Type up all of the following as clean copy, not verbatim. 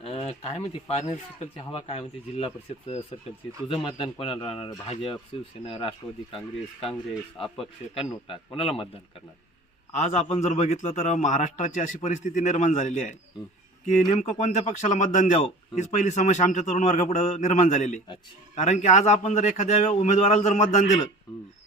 काय म्हणते पारनेर सर्कलची हवा काय म्हणते, जिल्हा परिषद सर्कलची? तुझं मतदान कोणाला राहणार? भाजप, शिवसेना, राष्ट्रवादी काँग्रेस, अपक्ष का नोटा? कोणाला मतदान करणार? आज आपण जर बघितलं तर महाराष्ट्राची अशी परिस्थिती निर्माण झालेली आहे की नेमकं कोणत्या पक्षाला मतदान द्यावं हीच पहिली समस्या आमच्या तरुण वर्गापुढे निर्माण झालेली आहे. अच्छा. कारण की आज आपण जर एखाद्या उमेदवाराला जर मतदान दिलं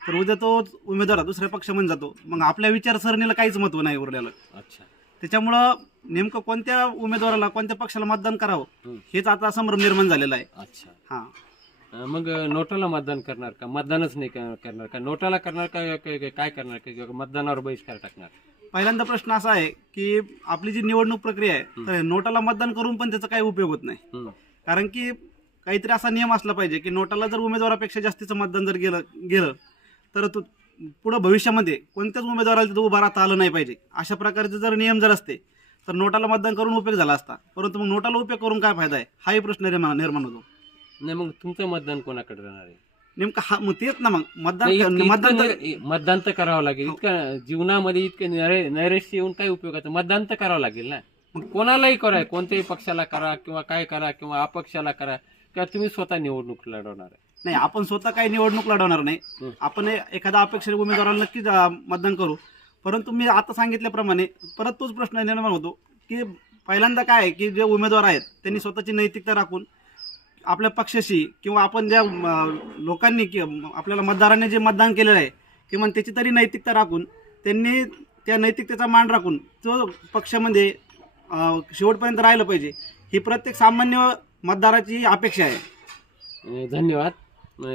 तर उद्या तो उमेदवार दुसऱ्या पक्षामध्ये जातो, मग आपल्या विचारसरणीला काहीच महत्व नाही उरलेलं. अच्छा. त्याच्यामुळं नेमकं कोणत्या उमेदवाराला कोणत्या पक्षाला मतदान करावं हेच आता संभ्रम निर्माण झालेला आहे. अच्छा. हा, मग नोटाला मतदान करणार का? मतदानच नाही करणार का? नोटाला करणार का? काय करणार का? मतदानावर बहिष्कार टाकणार? पहिल्यांदा प्रश्न असा आहे की आपली जी निवडणूक प्रक्रिया आहे तर नोटाला मतदान करून पण त्याचा काही उपयोग होत नाही. कारण की काहीतरी असा नियम असला पाहिजे की नोटाला जर उमेदवारापेक्षा जास्तीचं मतदान जर गेलं तर पुढे भविष्यामध्ये कोणत्याच उमेदवाराला तिथं उभा राहता आलं नाही पाहिजे. अशा प्रकारचे जर नियम जर असते तर नोटाला मतदान करून उपयोग झाला असता, परंतु मग नोटाला उपयोग करून काय फायदा आहे हाही प्रश्न निर्माण होतो. नाही, मग तुमचं मतदान कोणाकडे राहणार आहे? नेमकं हा मग तेच ना, मग मतदान तर करावं लागेल. इतकं जीवनामध्ये इतकं नैराश्य येऊन काय उपयोगाचं? मतदान तर करावं लागेल ना. मग कोणालाही करा, कोणत्याही पक्षाला करा किंवा काय करा किंवा अपक्षाला करा, किंवा तुम्ही स्वतः निवडणूक लढवणार आहे? नाही, आपण स्वतः काही निवडणूक लढवणार नाही. आपण एखादा अपेक्षित उमेदवाराला नक्कीच मतदान करू, परंतु मी आता सांगितल्याप्रमाणे परत तोच प्रश्न निर्माण होतो की पहिल्यांदा काय आहे की जे उमेदवार आहेत त्यांनी स्वतःची नैतिकता राखून आपल्या पक्षाशी किंवा आपण ज्या लोकांनी आपल्याला मतदारांनी जे मतदान केलेलं आहे किंवा त्याची तरी नैतिकता राखून त्यांनी त्या नैतिकतेचा मान राखून तो पक्षामध्ये शेवटपर्यंत राहिलं पाहिजे, ही प्रत्येक सामान्य मतदाराची अपेक्षा आहे. धन्यवाद.